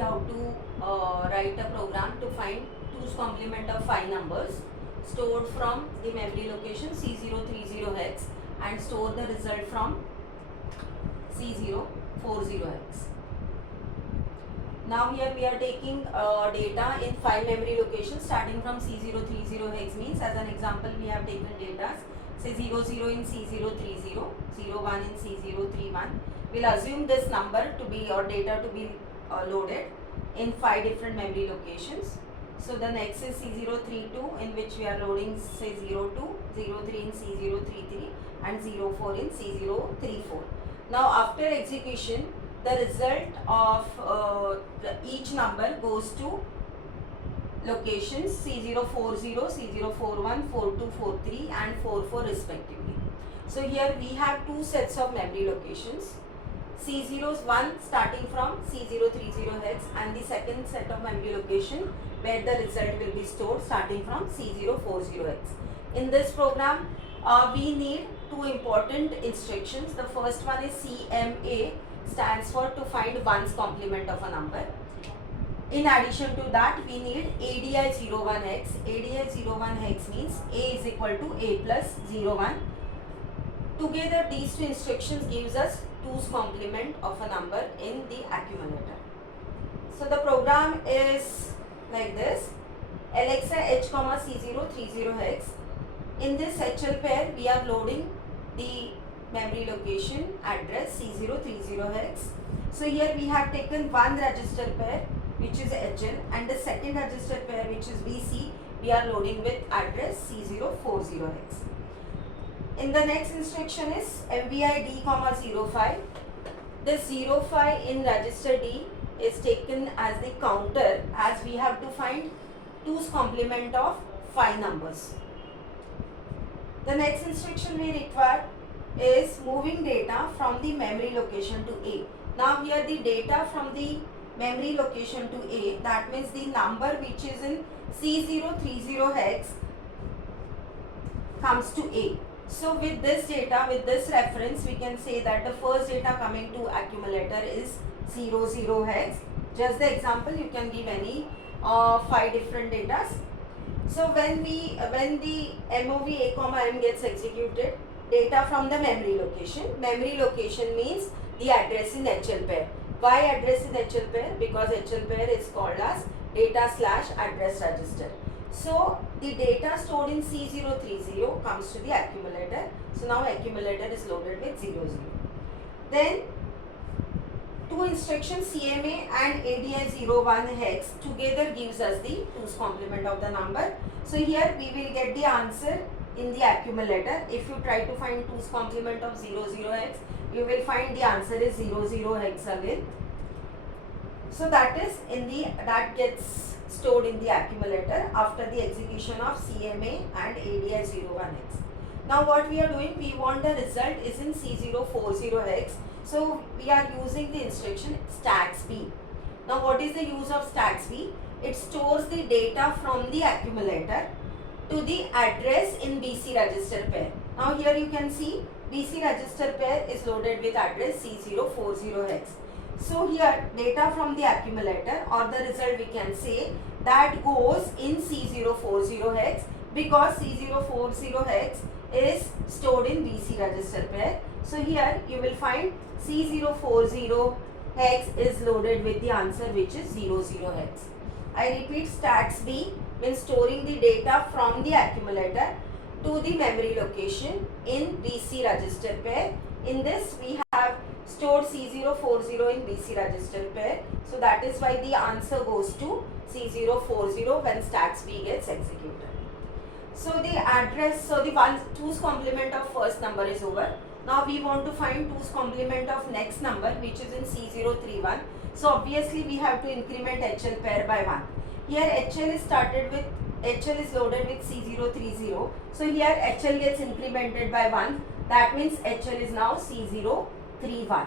you how to write a program to find 2's complement of 5 numbers stored from the memory location C030 hex and store the result from C040 hex. Now here we are taking data in 5 memory locations starting from C030 hex, means as an example we have taken data say 00 in C030, 01 in C031. We'll assume this number to be or data to be loaded in 5 different memory locations. So the next is C032 in which we are loading say 02, 03 in C033 and 04 in C034. Now after execution the result of each number goes to locations C040, C041, 42, 43 and 44 respectively. So here we have 2 sets of memory locations. C01 starting from C030 hex and the second set of memory location where the result will be stored starting from C040 hex. In this program we need 2 important instructions. The first one is CMA, stands for to find 1's complement of a number. In addition to that we need ADI01 hex. ADI01 hex means A is equal to A plus 01. Together these 2 instructions gives us 2's complement of a number in the accumulator. So the program is like this: Alexa H, C030 hex. In this HL pair we are loading the memory location address C030 hex. So here we have taken one register pair which is HL and the second register pair which is BC we are loading with address C040 hex. In the next instruction is MVI D, 05. This 05 in register D is taken as the counter as we have to find 2's complement of 5 numbers. The next instruction we require is moving data from the memory location to A. Now here the data from the memory location to A, that means the number which is in C030 hex comes to A. So with this data, with this reference, we can say that the first data coming to accumulator is 00 hex. Just the example, you can give any 5 different data. So when the MOV A, M gets executed, data from the memory location means the address in HL pair. Why address in HL pair? Because HL pair is called as data/address register. So the data stored in C030 comes to the accumulator. So now accumulator is loaded with 00. Then 2 instructions CMA and ADI01 hex together gives us the 2's complement of the number. So here we will get the answer in the accumulator. If you try to find 2's complement of 00 hex, you will find the answer is 00 hex again. So that gets stored in the accumulator after the execution of CMA and ADI01 hex. Now what we are doing, we want the result is in C040 hex. So we are using the instruction staxb. Now what is the use of staxb? It stores the data from the accumulator to the address in BC register pair. Now here you can see BC register pair is loaded with address C040 hex. So here data from the accumulator or the result we can say that goes in C040 hex because C040 hex is stored in BC register pair. So here you will find C040 hex is loaded with the answer which is 00 hex. I repeat, staxb means storing the data from the accumulator to the memory location in BC register pair. In this we have stored C040 in BC register pair. So that is why the answer goes to C040 when staxb gets executed. So the address, so the 2's complement of first number is over. Now we want to find 2's complement of next number which is in C031. So obviously we have to increment HL pair by 1. Here HL is loaded with C030. So here HL gets incremented by 1. That means HL is now C031.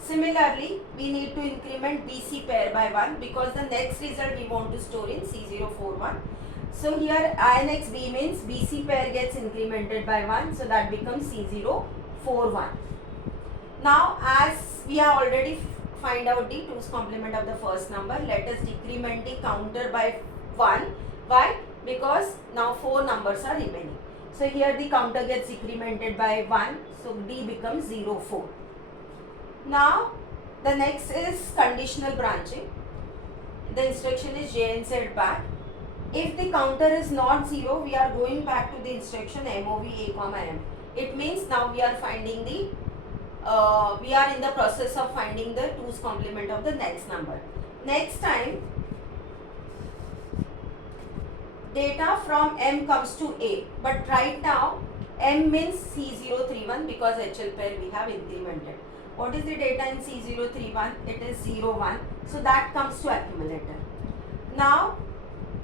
Similarly, we need to increment BC pair by 1 because the next result we want to store in C041. So here INXB means BC pair gets incremented by 1. So that becomes C041. Now as we have already find out the 2's complement of the first number. Let us decrement the counter by 1. Why? Because now 4 numbers are remaining. So here the counter gets decremented by 1. So D becomes 0, 4. Now the next is conditional branching. The instruction is JNZ back. If the counter is not 0, we are going back to the instruction MOV A comma M. It means now we are finding the we are in the process of finding the 2's complement of the next number. Next time data from M comes to A, but right now M means C031 because HL pair we have incremented. What is the data in C031? It is 01. So that comes to accumulator. Now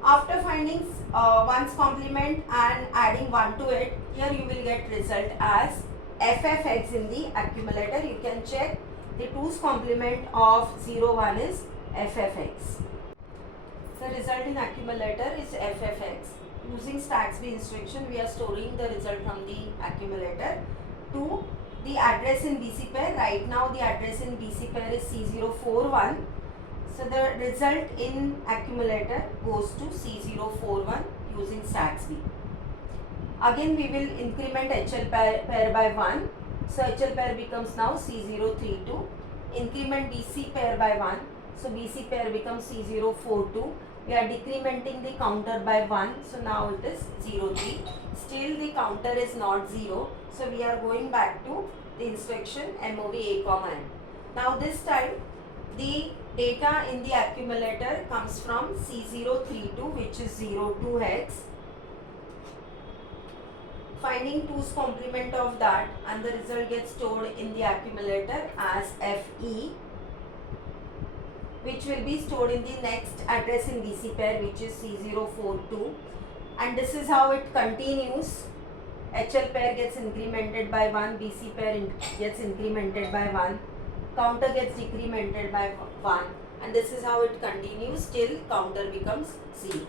after finding 1's complement and adding 1 to it, here you will get result as FFX in the accumulator. You can check the 2's complement of 01 is FFX. The result in accumulator is FFX. Using Stacksby instruction, we are storing the result from the accumulator to the address in BC pair. Right now the address in BC pair is C041. So the result in accumulator goes to C041 using Stacksby. Again we will increment HL pair by 1. So HL pair becomes now C032. Increment BC pair by 1. So BC pair becomes C042. We are decrementing the counter by 1. So now it is 03. Still the counter is not 0. So we are going back to the instruction MOV A comma N. Now this time the data in the accumulator comes from C032, which is 02hex. Finding 2's complement of that, and the result gets stored in the accumulator as FE, which will be stored in the next address in BC pair, which is C042. And this is how it continues. HL pair gets incremented by 1, BC pair gets incremented by 1, counter gets decremented by 1, and this is how it continues till counter becomes 0.